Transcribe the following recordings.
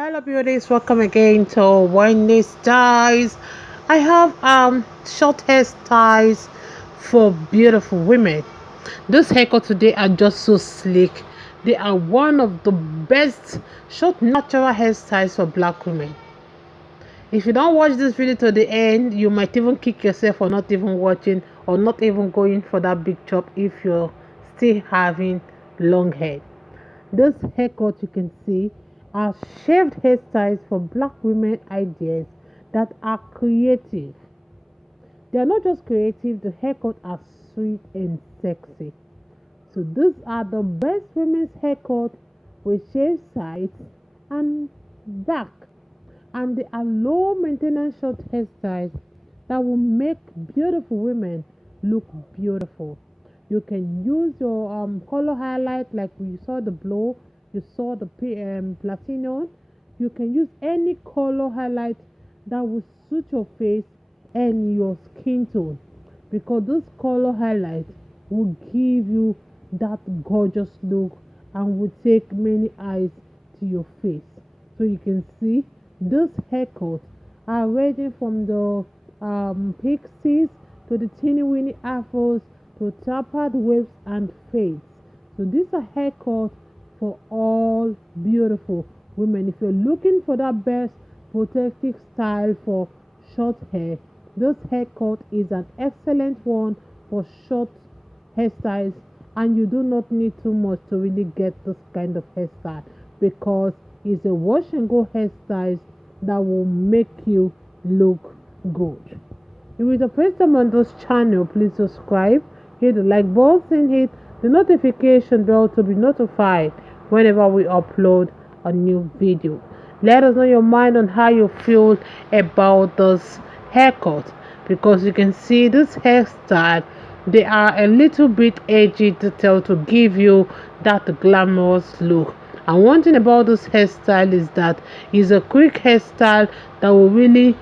Hello beauties, welcome again to Wendy Styles. I have short hairstyles for beautiful women. Those haircuts today are just so sleek. They are one of the best short natural hairstyles for black women. If you don't watch this video to the end, you might even kick yourself for not even watching or not even going for that big chop if you're still having long hair. This haircut you can see are shaved hairstyles for black women ideas that are creative. They are not just creative, the haircut are sweet and sexy. So these are the best women's haircut with shaved sides and back. And they are low maintenance short hairstyles that will make beautiful women look beautiful. You can use your color highlight like you saw the blow, you saw the platinum. You can use any color highlight that will suit your face and your skin tone, because this color highlight will give you that gorgeous look and will take many eyes to your face. So you can see this haircut are ranging from the pixies to the teeny weeny afros to tapered waves and fades. So these are haircuts for all beautiful women. If you're looking for that best protective style for short hair, this haircut is an excellent one for short hairstyles, and you do not need too much to really get this kind of hairstyle, because it's a wash and go hairstyle that will make you look good. If it's the first time on this channel, please subscribe, hit the like button, hit the notification bell to be notified whenever we upload a new video. Let us know your mind on how you feel about this haircut, because you can see this hairstyle, they are a little bit edgy detail to give you that glamorous look. And one thing about this hairstyle is that it's a quick hairstyle that will really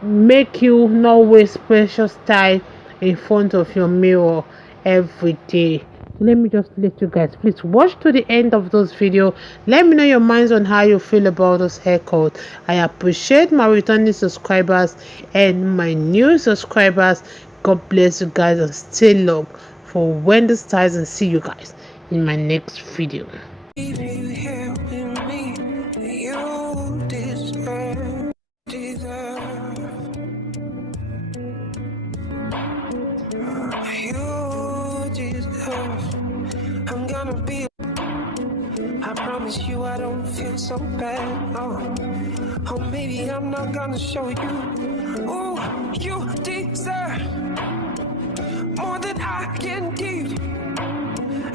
make you not waste precious time in front of your mirror every day. Let me just let you guys please watch to the end of this video. Let me know your minds on how you feel about this haircut. I appreciate my returning subscribers and my new subscribers. God bless you guys and stay long for Wendy Styles, and see you guys in my next video. Keep you here with me. You deserve. You deserve. I'm gonna be. I promise you I don't feel so bad. Oh, maybe I'm not gonna show you. Oh, you deserve more than I can give.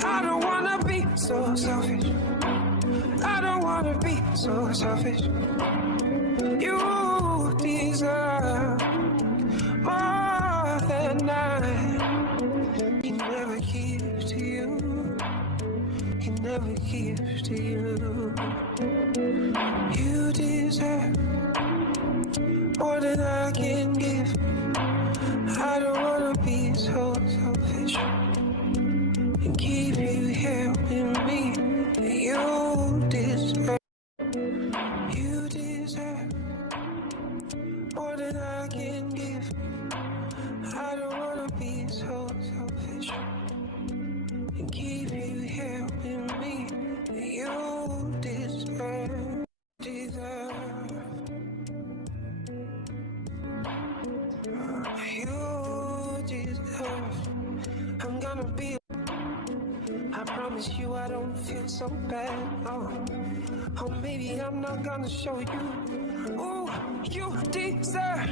I don't wanna be so selfish. I don't wanna be so selfish. You deserve more than I can never give to you. Can never give to you. You deserve more than I can give. I don't wanna be so selfish and keep you here with me. You deserve. You deserve more than I can give. I don't wanna be so selfish and keep you here with me. You deserve. You deserve. I'm gonna be. I promise you I don't feel so bad. Oh, maybe I'm not gonna show you. Oh, you deserve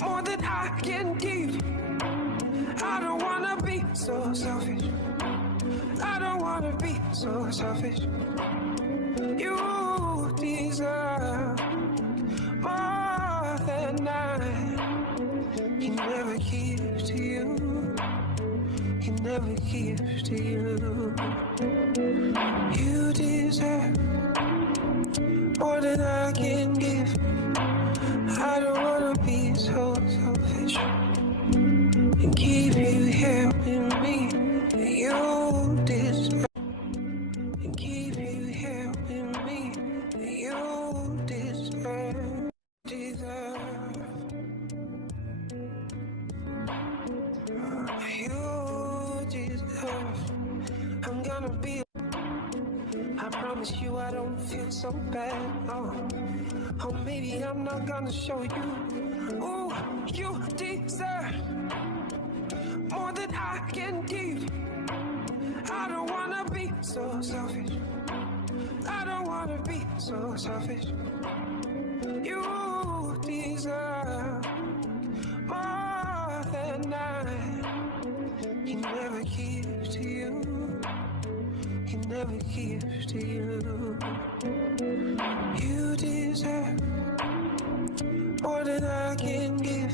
more than I can give. I don't wanna be so selfish. I don't wanna be so selfish. You deserve more than I can never give to you. Can never give to you. You deserve more than I can give. I don't wanna be so selfish and keep you here with me. You deserve and keep you here with me. promise you I don't feel so bad. Oh, maybe I'm not gonna show you. Ooh, you deserve more than I can give. I don't wanna be so selfish. I don't wanna be so selfish. You deserve more than I can never give to you. Can never give to you. You deserve more than I can give.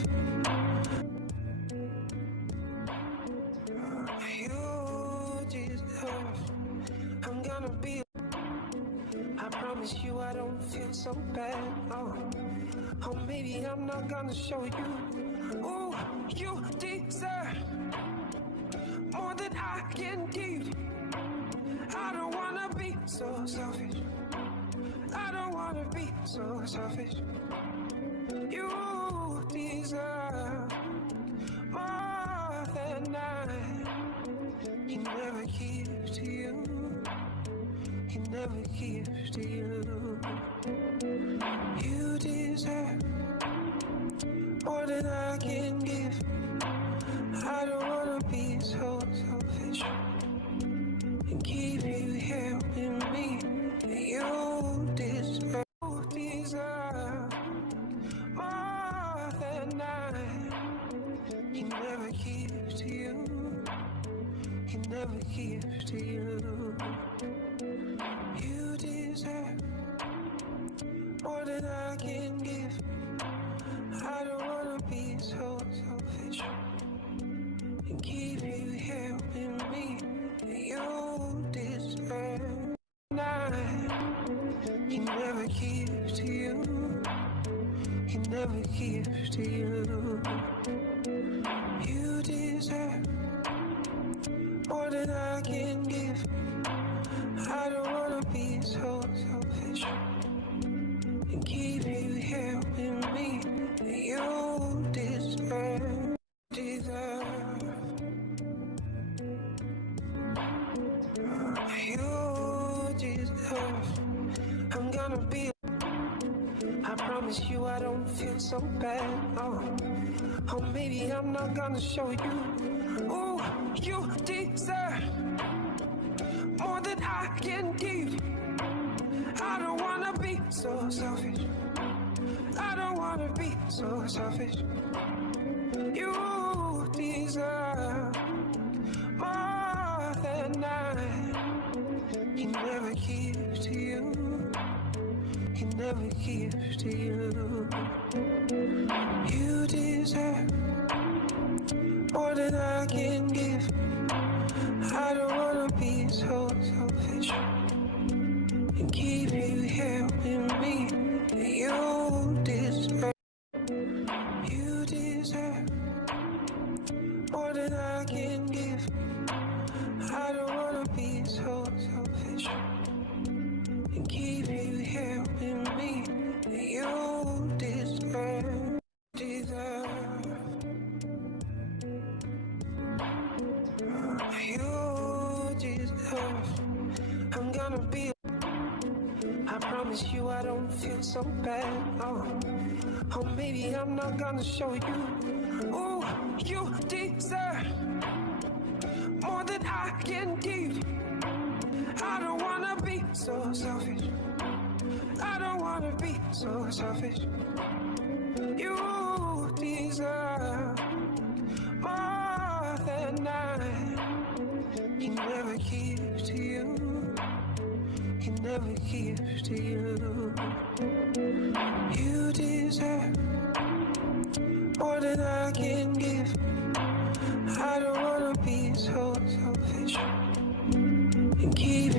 You deserve. I'm gonna be. I promise you I don't feel so bad. Oh, maybe I'm not gonna show you. Ooh, you deserve more than I can give. I don't wanna be so selfish. I don't wanna be so selfish. You deserve more than I can never give to you. Can never give to you. You deserve more than I can give. I don't wanna be so selfish and keep you here with me. You deserve more than I can never give to you. Can never give to you. You deserve more than I can give. I don't wanna be so selfish and keep you here with me. You deserve. I can never give to you. Can never give to you. You deserve more than I can give. I don't wanna be so selfish and keep you here with me. You deserve. You deserve. I'm gonna be. I promise you I don't feel so bad. Oh, maybe I'm not gonna show you. Ooh, you deserve more than I can give. I don't wanna be so selfish. I don't wanna be so selfish. You deserve more than I can never give to you. Can never give to you. You deserve more than I can give. I don't wanna be so selfish and keep you here with me. You deserve. You deserve more than I can give. I don't wanna be so selfish and keep you here with me. You deserve. You deserve. I'm gonna be. I promise you I don't feel so bad. Oh, maybe I'm not gonna show you. Ooh, you deserve more than I can give. I don't wanna be so selfish. I don't wanna be so selfish. You deserve more than I can never give to you. Can never give to you. You deserve more than I can give. I don't wanna be so selfish and keep